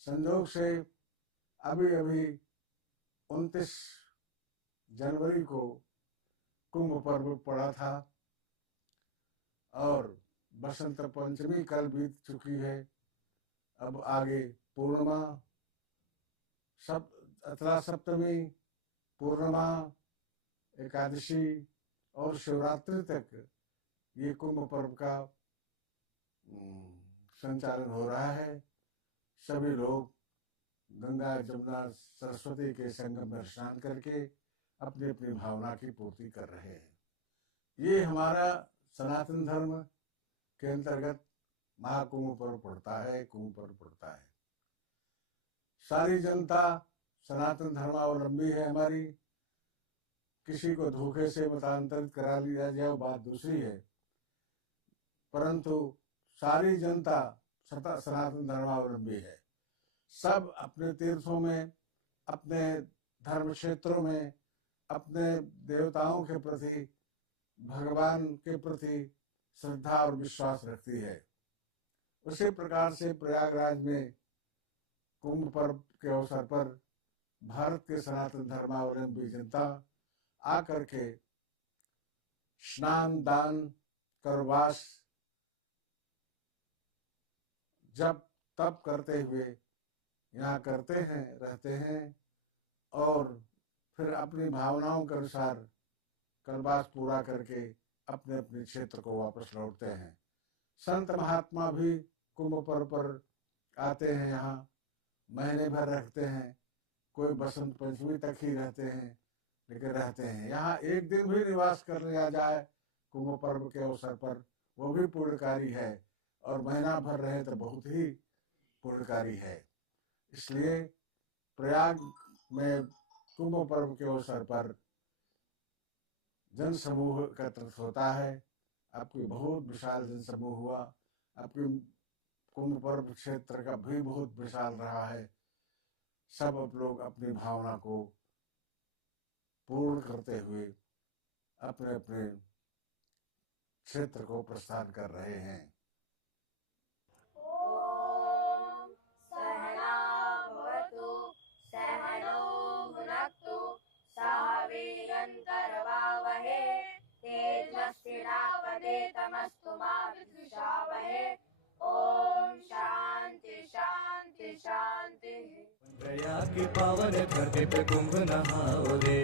संयोग से अभी अभी 29 जनवरी को कुंभ पर्व पड़ा था और बसंत पंचमी कल बीत चुकी है। अब आगे पूर्णिमा, अतला सप्तमी, पूर्णिमा, एकादशी और शिवरात्रि तक ये कुंभ पर्व का संचालन हो रहा है। सभी लोग गंगा, जमुना, सरस्वती के संगम में स्नान करके अपनी अपनी भावना की पूर्ति कर रहे हैं। ये हमारा सनातन धर्म के अंतर्गत महाकुंभ पर्व पड़ता है, कुंभ पर्व पड़ता है। सारी जनता सनातन धर्मावलंबी है हमारी। किसी को धोखे से मतांतरित करा लिया जाए बात दूसरी है, परंतु सारी जनता सनातन धर्मावलंबी है। सब अपने तीर्थों में, अपने धर्म क्षेत्रों में, अपने देवताओं के प्रति, भगवान के प्रति श्रद्धा और विश्वास रखती है। उसी प्रकार से प्रयागराज में कुंभ पर्व के अवसर पर भारत के सनातन धर्मावलंबी जनता आकर के स्नान, दान, करवास, जब तप करते हुए यहाँ करते हैं, रहते हैं और फिर अपनी भावनाओं के अनुसार कलवास पूरा करके अपने अपने क्षेत्र को वापस लौटते हैं। संत महात्मा भी कुंभ पर्व पर आते हैं, यहाँ महीने भर रहते हैं। कोई बसंत पंचमी तक ही रहते हैं, लेकिन रहते हैं। यहाँ एक दिन भी निवास कर लिया जाए कुंभ पर्व के अवसर पर, वो भी पुण्यकारी है, और महीना भर रहे तो बहुत ही पुण्यकारी है। इसलिए प्रयाग में कुंभ पर्व के अवसर पर जन समूह एकत्रित होता है। आपकी बहुत विशाल जन समूह हुआ। आपकी कुंभ पर्व क्षेत्र का भी बहुत विशाल रहा है। सब आप लोग अपनी भावना को पूर्ण करते हुए अपने अपने क्षेत्र को प्रस्थान कर रहे हैं। तेजस्विनावधेतमस्तु मा विद्विषावहे। ओम शांति शांति शांति। प्रयाग की पावन धरती पे कुंभ नहाओ रे।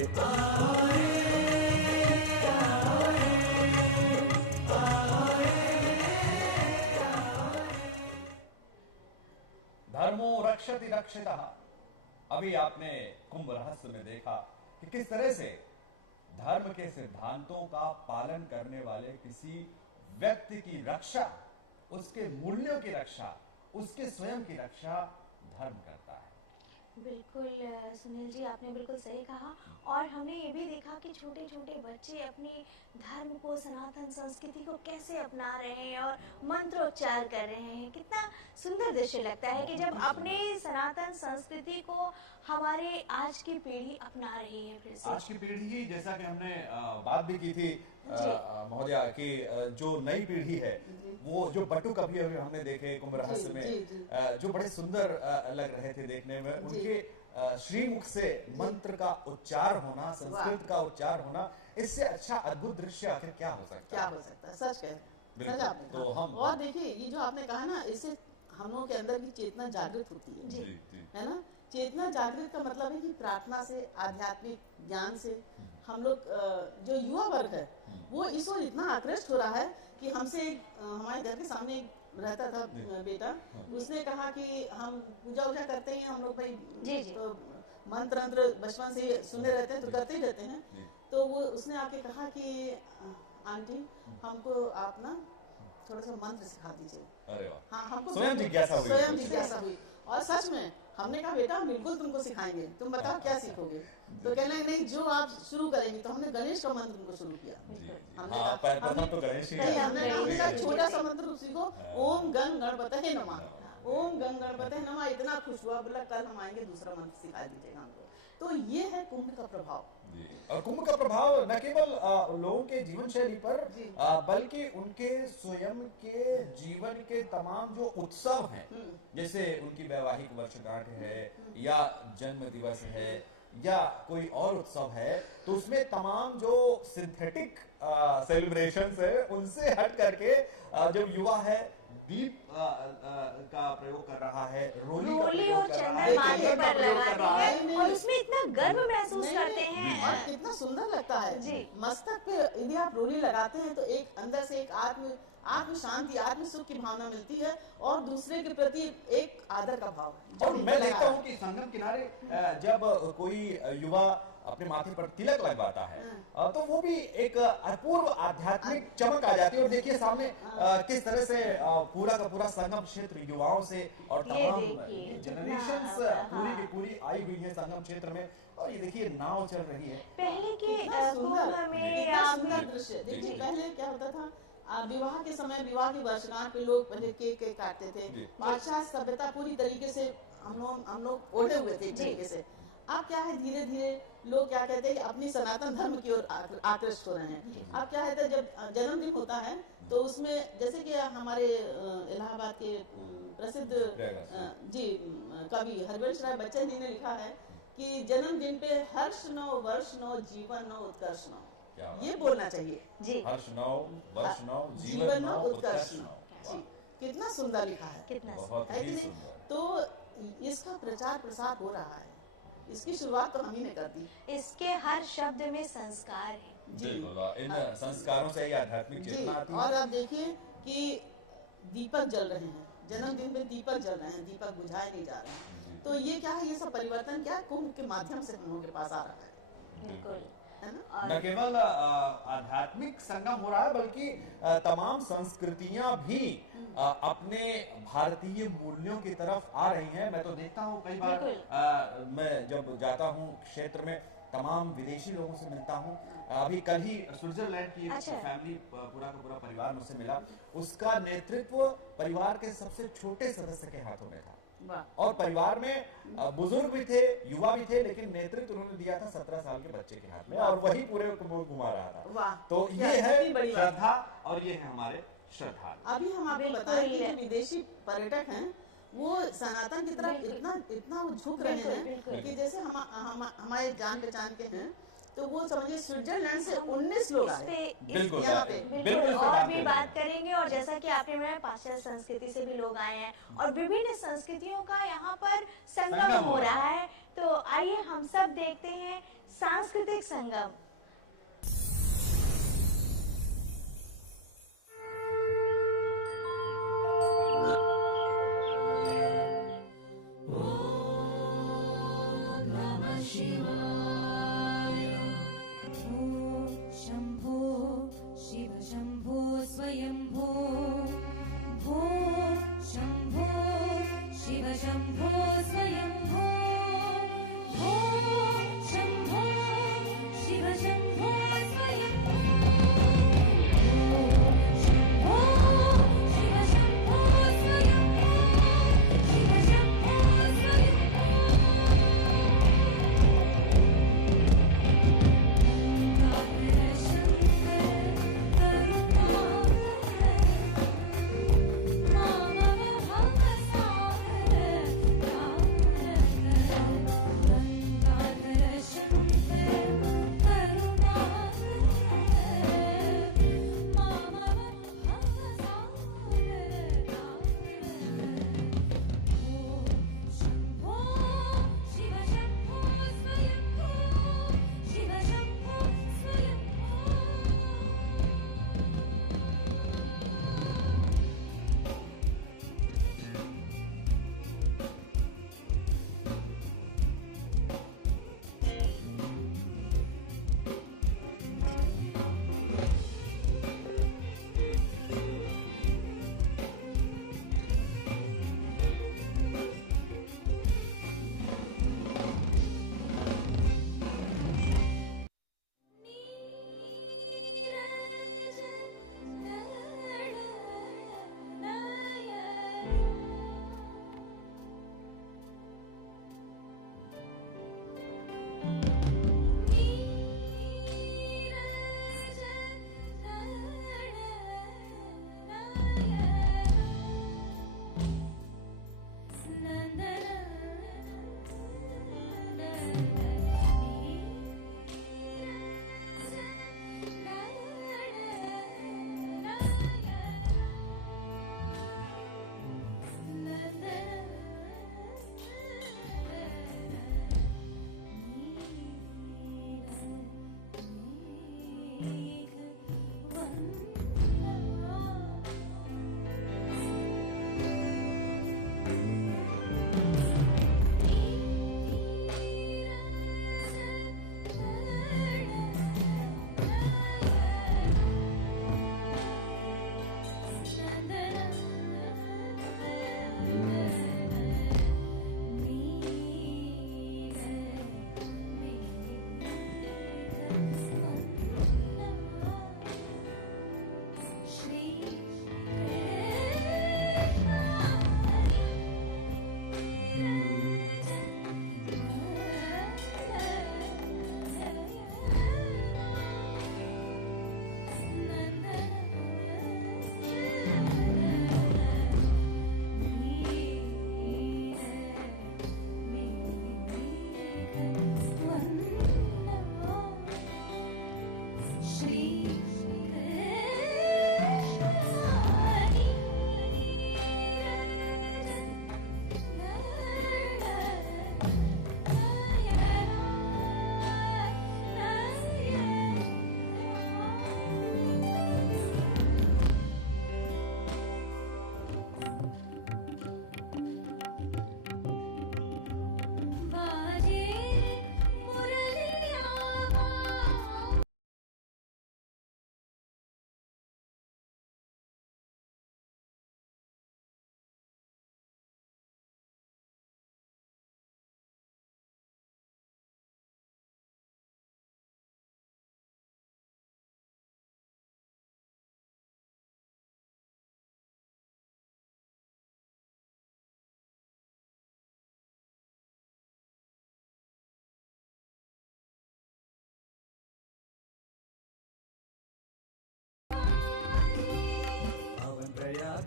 धर्मो रक्षति रक्षितः। अभी आपने कुंभ रहस्य में देखा कि किस तरह से धर्म के सिद्धांतों का पालन करने वाले किसी व्यक्ति की रक्षा, उसके मूल्यों की रक्षा, उसके स्वयं की रक्षा धर्म करता है। बिल्कुल सुनील जी, आपने बिल्कुल सही कहा। और हमने ये भी देखा कि छोटे छोटे बच्चे अपने धर्म को, सनातन संस्कृति को कैसे अपना रहे हैं और मंत्रोच्चार कर रहे हैं। कितना सुंदर दृश्य लगता है कि जब अपने सनातन संस्कृति को हमारे आज की पीढ़ी अपना रही है। फिर से आज की पीढ़ी ही, जैसा कि हमने बात भी की थी महोदया, कि जो नई पीढ़ी है वो जो बटुक अभी हमने देखे कुंभ रहस्य में, जो बड़े सुंदर लग रहे थे देखने में, उनके श्रीमुख से मंत्र का उच्चार होना, संस्कृत का उच्चार होना, इससे अच्छा अद्भुत दृश्य आखिर क्या हो सकता है? क्या हो सकता है? सच कह, सच आपने तो हम और देखिए, ये जो आपने कहा ना, इससे हम लोगों के अंदर की चेतना जागृत होती है, है ना। चेतना जागृत का मतलब है कि प्रार्थना से, आध्यात्मिक ज्ञान से हम लोग जो युवा वर्ग है वो इस ओर इतना आकृष्ट हो रहा है कि हमसे हमारे घर के सामने एक रहता था बेटा, उसने कहा कि हम पूजा वूजा करते हैं हम लोग भाई, तो मंत्र अंत्र बचपन से सुनने रहते हैं तो करते ही रहते हैं। तो वो उसने आके कहा कि आंटी हमको आप ना थोड़ा सा मंत्र सिखा दीजिए। अरे वाह, हाँ, हमको स्वयं जिज्ञासा हुई। और सच में हमने कहा बेटा बिल्कुल तुमको सिखाएंगे, तुम बताओ क्या सीखोगे। तो कहने लगे नहीं जो आप शुरू करेंगे। तो हमने गणेश का मंत्र उनको शुरू किया। हमने कहा छोटा सा मंत्र सीखो, ओम गण गणपतये नमः, ओम गण गणपतये नमः। इतना खुश हुआ, बोला कल हम आएंगे दूसरा मंत्र सिखा दीजिएगा हमको। तो ये है कुंभ का प्रभाव। और कुंभ का प्रभाव न केवल लोगों के जीवन शैली पर बल्कि उनके स्वयं के जीवन के तमाम जो उत्सव हैं, जैसे उनकी वैवाहिक वर्षगांठ है या जन्म दिवस है या कोई और उत्सव है, तो उसमें तमाम जो सिंथेटिक सेलिब्रेशंस है उनसे हट करके जब युवा है दीप का प्रयोग कर रहा है, रोली और चंदन माथे पर लगाते हैं और उसमें इतना गर्व महसूस करते हैं और कितना सुंदर लगता है जी। मस्तक पे यदि आप रोली लगाते हैं तो एक अंदर से एक आत्म शांति, आत्म सुख की भावना मिलती है और दूसरे के प्रति एक आदर का भाव है। और मैं देखता हूँ कि संगम किनारे जब कोई युवा अपने माथे पर तिलक लगवाता है तो वो भी एक अपूर्व आध्यात्मिक चमक आ जाती है। और देखिए सामने किस तरह से पूरा का पूरा संगम क्षेत्र युवाओं से और तमाम जनरेशंस पूरी की पूरी आई हुई है संगम क्षेत्र में। और ये देखिए नाव चल रही है। पहले के सुंदर दृश्य देखिए, पहले क्या होता था विवाह के समय, विवाह की वर्षगांठ पे लोग पहले केक काटते थे। पाश्चात्य सभ्यता पूरी तरीके से हम लोग ओढ़े हुए थे तरीके से। अब क्या है, धीरे धीरे लोग क्या कहते हैं कि अपनी सनातन धर्म की ओर आकृष्ट हो रहे हैं। अब क्या है, जब जन्मदिन होता है तो उसमें जैसे कि हमारे इलाहाबाद के प्रसिद्ध कवि हरिवंश राय बच्चन जी ने लिखा है कि जन्मदिन पे हर्ष नो, वर्ष नो, जीवन नो, उत्कर्ष नो, ये बोलना चाहिए जी। हर्ष नो, वर्ष नो, जीवन नो, उत्कर्ष नो। कितना सुंदर लिखा है, कितना। तो इसका प्रचार प्रसार हो रहा है, इसकी शुरुआत तो हम ही ने कर दी। इसके हर शब्द में संस्कार है जी। इन संस्कारों से ही आध्यात्मिक चेतना आती है। और आप देखिए कि दीपक जल रहे हैं, जन्मदिन पे दीपक जल रहे हैं, दीपक बुझाए नहीं जा रहे हैं। तो ये क्या है, ये सब परिवर्तन क्या कुंभ के माध्यम से हम लोगों के पास आ रहा है। बिल्कुल, न केवल आध्यात्मिक संगम हो रहा है बल्कि तमाम संस्कृतियां भी अपने भारतीय मूल्यों की तरफ आ रही हैं। मैं तो देखता हूँ कई बार मैं जब जाता हूँ क्षेत्र में तमाम विदेशी लोगों से मिलता हूँ। अभी कल ही स्विट्जरलैंड की एक फैमिली पूरा का पूरा परिवार मुझसे मिला। उसका नेतृत्व परिवार के सबसे छोटे सदस्य के हाथों में था और परिवार में बुजुर्ग भी थे, युवा भी थे, लेकिन नेतृत्व उन्होंने दिया था 17 साल के बच्चे के हाथ में और वही पूरे को घुमा रहा था। तो ये है श्रद्धा और ये है हमारे श्रद्धा। अभी हम आपको बताएं कि विदेशी पर्यटक हैं वो सनातन की तरफ इतना झुक रहे हैं कि जैसे हमारे जान पहचान के हैं, तो वो समझिए स्विट्जरलैंड से 19 लोग आए यहाँ पे। और भी बात करेंगे और जैसा कि आपने बताया पाश्चात्य संस्कृति से भी लोग आए हैं और विभिन्न संस्कृतियों का यहाँ पर संगम हो रहा है। तो आइए हम सब देखते हैं सांस्कृतिक संगम।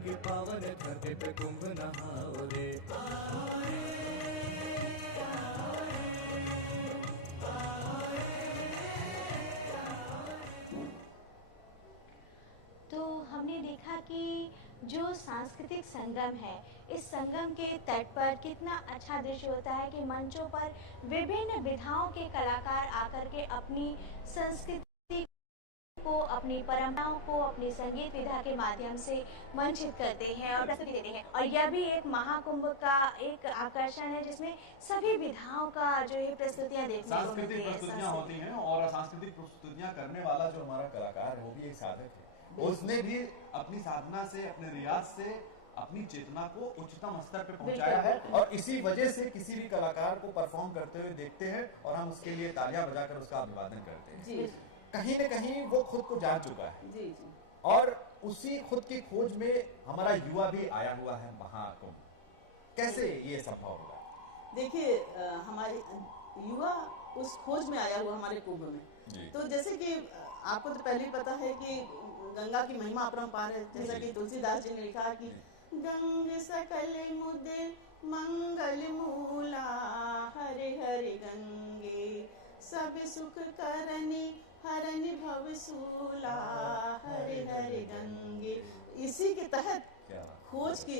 की पावन धरती पे कुंभ नहाओ रे। तो हमने देखा कि जो सांस्कृतिक संगम है, इस संगम के तट पर कितना अच्छा दृश्य होता है कि मंचों पर विभिन्न विधाओं के कलाकार आकर के अपनी संस्कृति को, अपनी परंपराओं को अपनी संगीत विधा के माध्यम से मंचित करते हैं और प्रस्तुति देते हैं। और यह भी एक महाकुंभ का एक आकर्षण है जिसमें सभी विधाओं का जो है प्रस्तुतियां देखने को मिलती है। सांस्कृतिक प्रस्तुतियां होती हैं और सांस्कृतिक प्रस्तुतियां करने वाला जो हमारा कलाकार है वो भी एक साधक है। उसने भी अपनी साधना से, अपने रियाज से अपनी चेतना को उच्चतम स्तर पे पहुंचाया है और इसी वजह से किसी भी कलाकार को परफॉर्म करते हुए देखते हैं और हम उसके लिए तालियां बजाकर उसका अभिवादन करते हैं। जी। कहीं न कहीं वो खुद को जान चुका है। जी जी। और उसी खुद की खोज में हमारा युवा भी आया हुआ है महाकुंभ। कैसे ये संभव हुआ? देखिए, हमारे युवा उस खोज में आया हुआ हमारे कुंभ में। तो जैसे कि आपको तो पहले ही पता है कि गंगा की महिमा अपरंपार है। जैसा कि तुलसीदास जी ने लिखा कि गंग सकल मुदे मंगल मूला, हरे हरे गंगे सब सुख करनी, हरनि भव सूला, हरे हरे गंगे। इसी के तहत खोज की,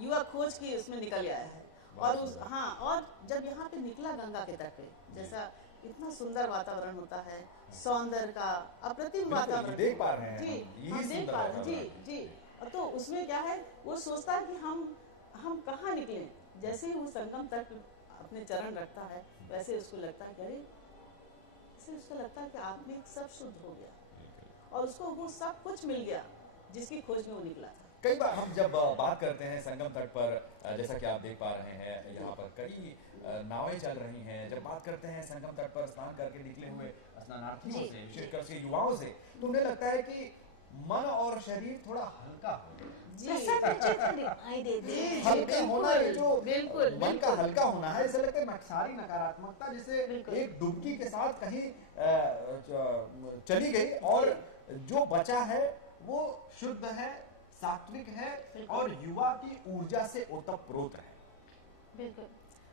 युवा खोज की उसमें निकल आया है। और उस और जब यहाँ पे निकला गंगा के तट पे, जैसा इतना सुंदर वातावरण होता है, सौंदर्य का अप्रतिम वातावरण देख पा रहे हैं। जी, हम देख पा रहे हैं। जी जी। तो उसमें क्या है, वो सोचता है कि हम कहाँ निकले। जैसे ही वो संगम तक अपने चरण रखता है, वैसे उसको लगता है कि अरे, उसको लगता है कि आत्मिक सब शुद्ध हो गया और उसको वो सब कुछ मिल गया जिसकी खोज में वो निकला था। कई बार हम जब बात करते हैं संगम तट पर, जैसा कि आप देख पा रहे हैं यहाँ पर कई नावें चल रही हैं। जब बात करते हैं संगम तट पर स्नान करके निकले हुए स्नानार्थियों से, विशेषकर से युवाओं से, तो उन्हें लगता है कि मन और शरीर थोड़ा हल्का हो गया। हल्के होना, जो मन का हल्का होना है, ऐसा लगता है सारी नकारात्मकता जैसे एक डुबकी के साथ कहीं चली गई और जो बचा है वो शुद्ध है, सात्विक है और युवा की ऊर्जा से ओतप्रोत है। बिल्कुल।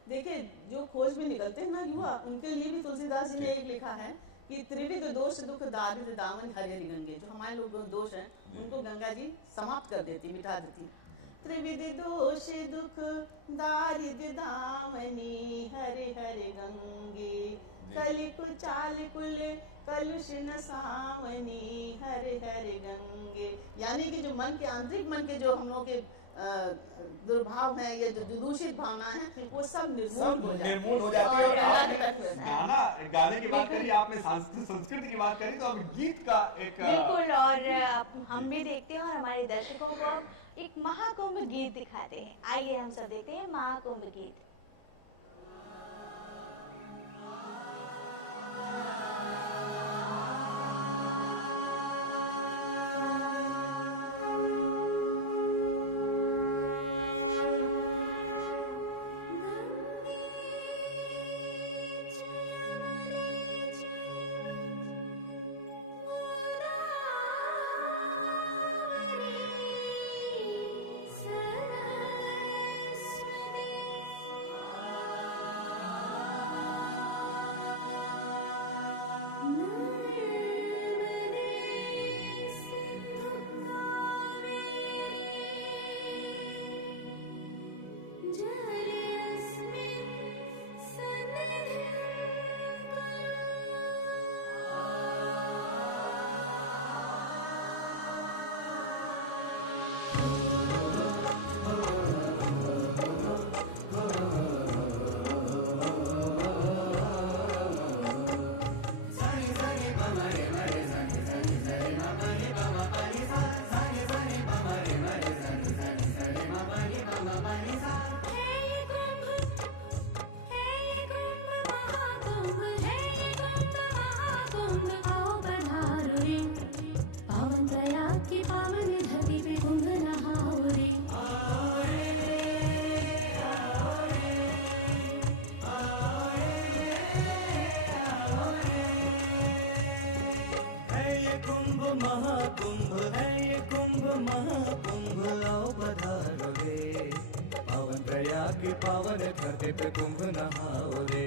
देखिए, जो खोज में निकलते हैं ना युवा, उनके लिए भी तुलसीदास जी ने एक लिखा है कि त्रिविध दोष दुख दारिद्र दामन हरे गंगे। जो हमारे लोग दोष हैं उनको गंगा जी समाप्त कर देती, मिटा देती। त्रिविध दोष दुख दारिद्र दामनी हरे हरे गंगे, कलि कुचाल कुल कलुष न सावनी हरे हरे गंगे। यानी कि जो मन के आंतरिक मन के जो हम लोग के दुर्भाव है या जो दूषित भावना है वो सब निर्मूल हो जाती है। और आपने गाने की बात करी, आपने संस्कृति की बात करी, तो अब गीत का एक बिल्कुल। और हम भी देखते हैं और हमारे दर्शकों को अब एक महाकुंभ गीत दिखाते हैं। आइए हम सब देखते हैं महाकुंभ गीत। महाकुंभ है ये कुंभ महाकुंभ, आओ पधारो रे। पावन प्रयाग की पावन धरती पे कुंभ नहाओ रे।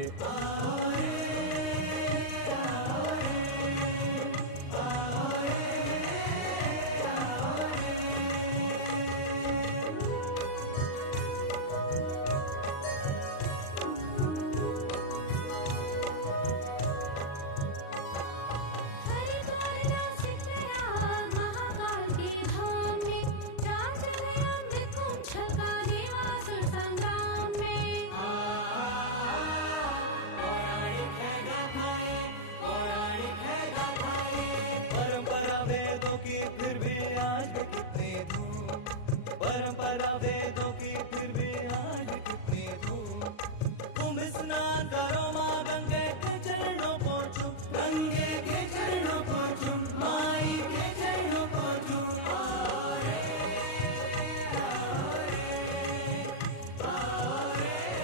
परंपरा वेदों की फिर भी आज कितनी धूम। कुंभ स्नान करो माँ गंगे के चरणों को चूम, गंगे के चरणों को चूम, माई के चरणों को चूम। आओ रे, आओ रे, आओ रे, आओ रे।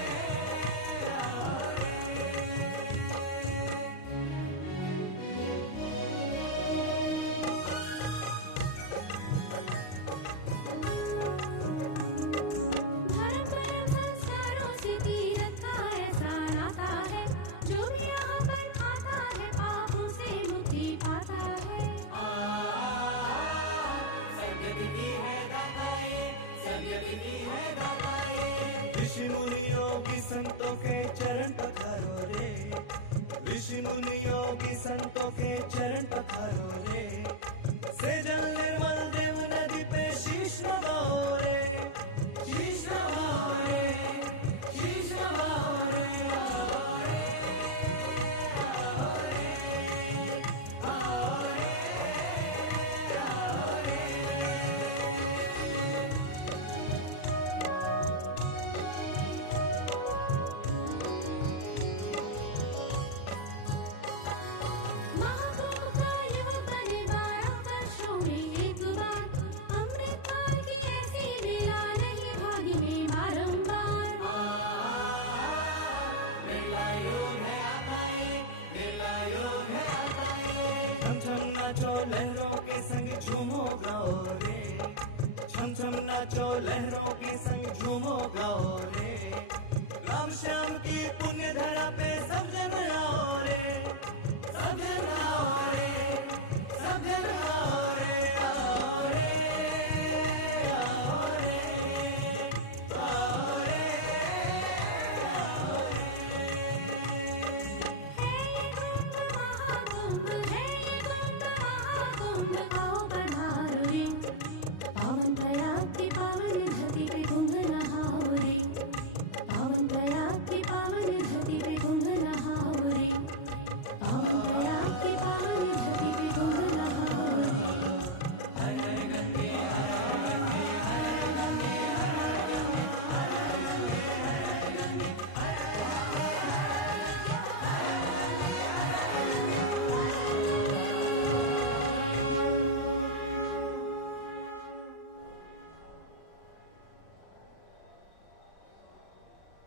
ऋषि मुनियों की संतों के चरण पखारो रे, ऋषि मुनियों की संतों के चरण पखारो रे। से जल निर्मल देव नदी पे शीश नवाओ रे, शीश नवाओ रे, शीश नवाओ रे। आओ रे, आओ रे, आओ रे, आओ रे। महाकुंभ का ये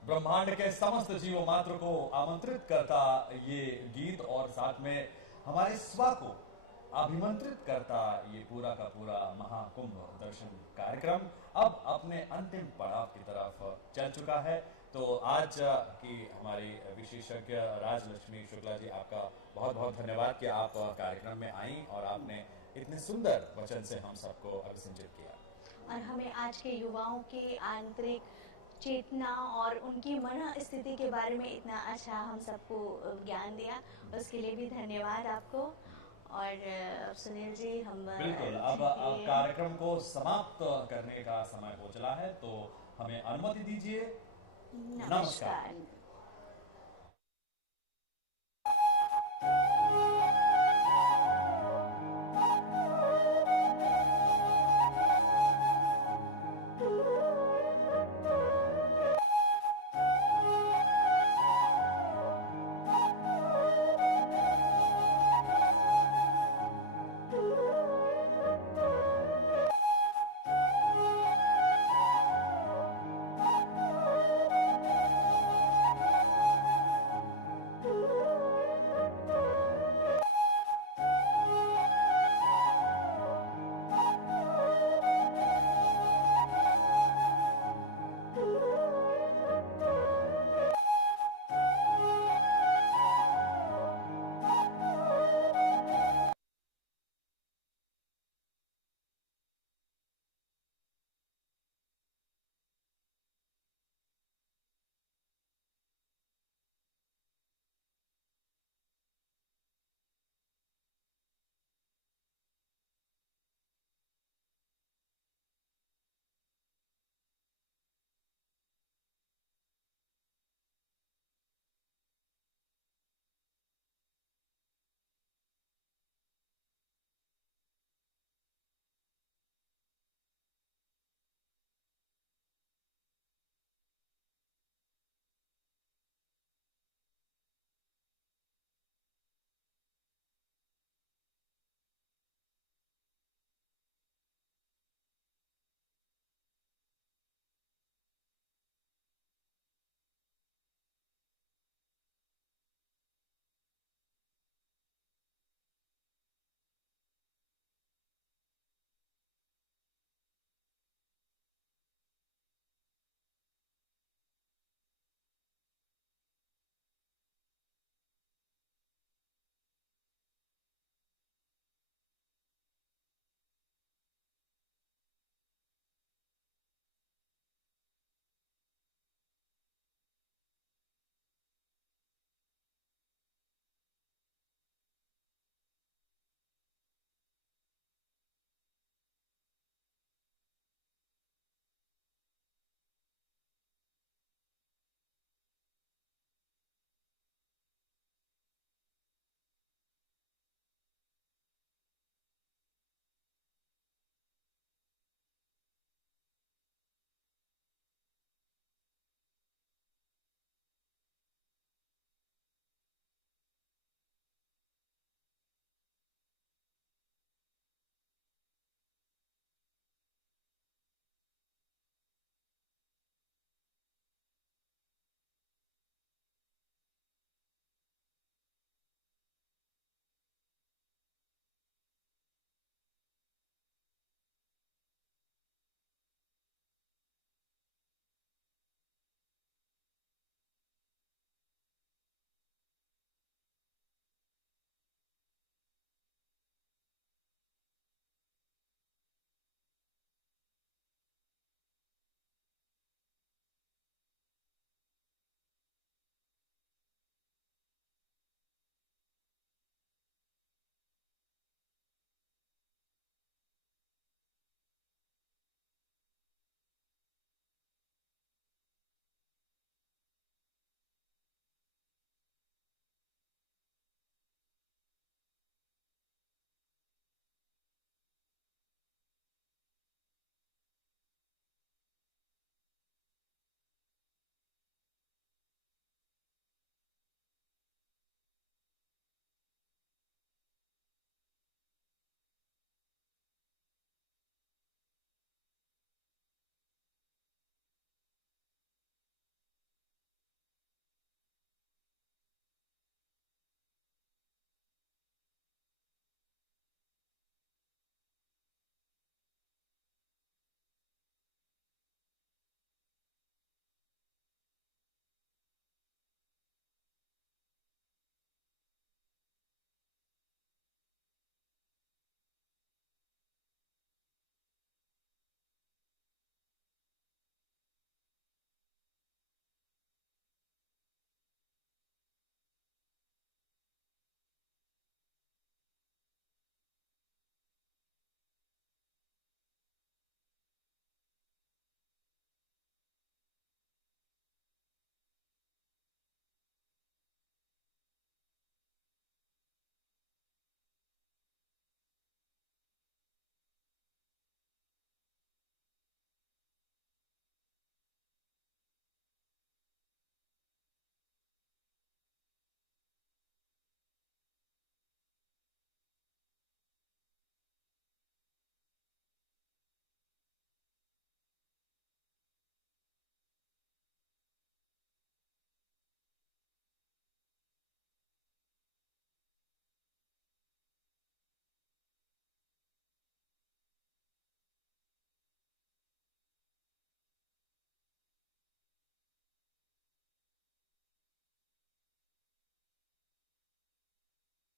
ब्रह्मांड के समस्त जीवों मात्र को आमंत्रित करता ये गीत और साथ में हमारे स्वा को अभिमंत्रित करता ये पूरा का पूरा महाकुंभ दर्शन कार्यक्रम अब अपने अंतिम पड़ाव की तरफ चल चुका है। तो आज की हमारी विशेषज्ञ राजलक्ष्मी शुक्ला जी, आपका बहुत बहुत धन्यवाद कि आप कार्यक्रम में आई और आपने इतने सुंदर वचन से हम सबको अभिसंचित किया और हमें आज के युवाओं की आंतरिक चेतना और उनकी मन स्थिति के बारे में इतना अच्छा हम सबको ज्ञान दिया, उसके लिए भी धन्यवाद आपको। और सुनील जी, हम बिल्कुल अब कार्यक्रम को समाप्त करने का समय हो चला है, तो हमें अनुमति दीजिए। नमस्कार।